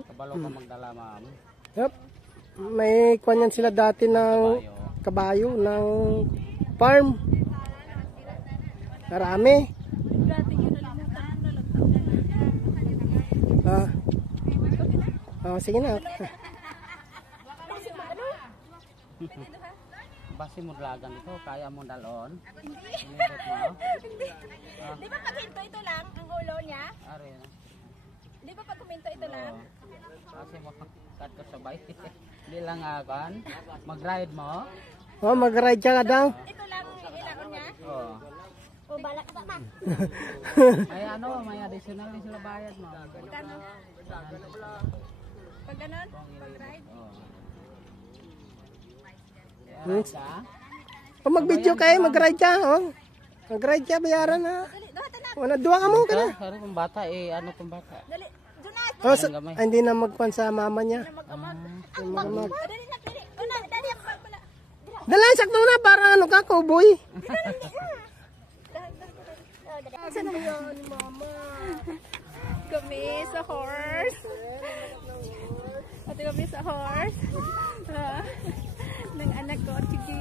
Yup. Kabalo ka magdala, ma'am. Yup. May kanyan sila dati ng kabayo ng farm. Marami. Sige na. Basi mo dalagan ito, kaya mo dalon. Di ba pag hinto ito lang ang ulo niya? Ari na. Di ba pag kuminto ito lang? Kasi mo cut ko sabay. Di lang kan. Mag-ride mo. Oh, mag-ride ka daw. Ito lang ilaon niya? Oo. O balak ka pa. May may additional din sila bayad mo. Kano? Pag ganon? Pag-ride? Kung mag-video kayo, mag-ride ka. Oh. Mag-ride ka, bayaran na. Wala, duwa ka mo ka na. Pero kung bata, ano kung bata? Dali, doon na. Hindi na magpan sa mama niya. Dali na, dali. Dali ang pala. Dala, sakto na, para ano ka, cowboy. Saan na yun, mama? Kami sa horse. Ito kami sa horse. Ng anak ko, sige.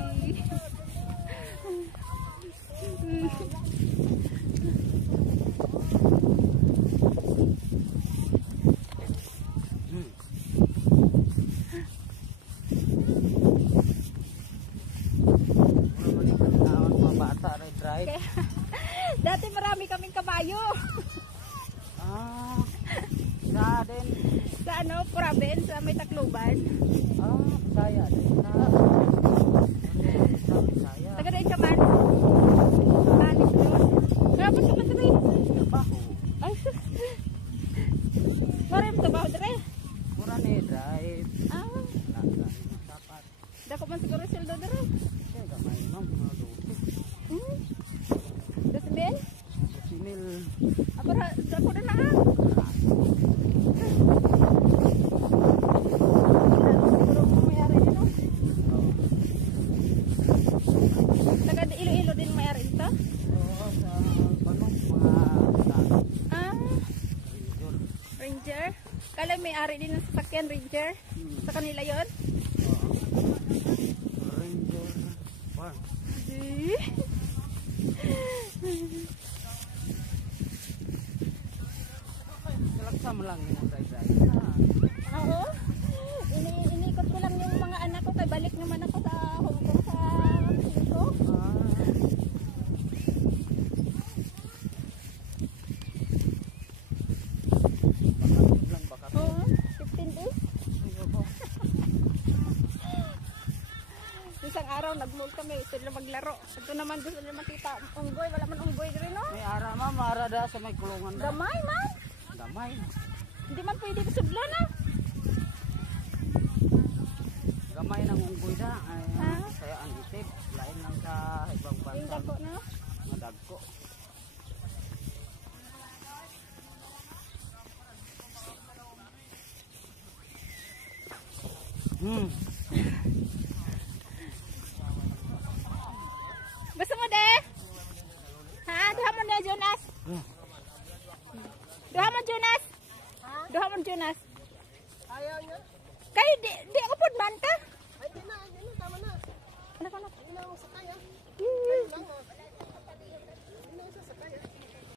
Dati marami kaming kabayo. Sa ano, province, sa may Tacloban. Saya. Taga rin ka man? Alis doon. Kaya pa sila dere? Ay, maram trabaho dere? Mura ni drive. Dako man siguro sildo dere? Gamay ma'am, mga 2,000? 12,000. Para dako na lang. Kala may-ari din ng sasakyan, Ranger? Sa kanila yon? Ranger. Wow. Salaksa mo lang yung drive. Oo. Inikot ko lang yung mga anak ko. Kaya balik naman ako sa Hong Kong sa Singko. Nagmul kami, sila maglaro. Ito naman gusto nila makita unggoy, wala man unggoy rin, no? May ara ma'am, ara da sa may kulungan da. Gamay man. Gamay. Hindi man pwede kusudlo na. Gamay ng unggoy da. Ay, kaya ang itip, lain lang sa ibang bansa. Yung dagko na? Madagko. Gusto mo de? Ha? Duha mo na Jonas? Duha mo Jonas? Duha mo Jonas? Ayaw niya? Kayo di ako pod man ka? Ay, di na, tama na. Anak. Hindi na ako sakay, ha? Kayo lang,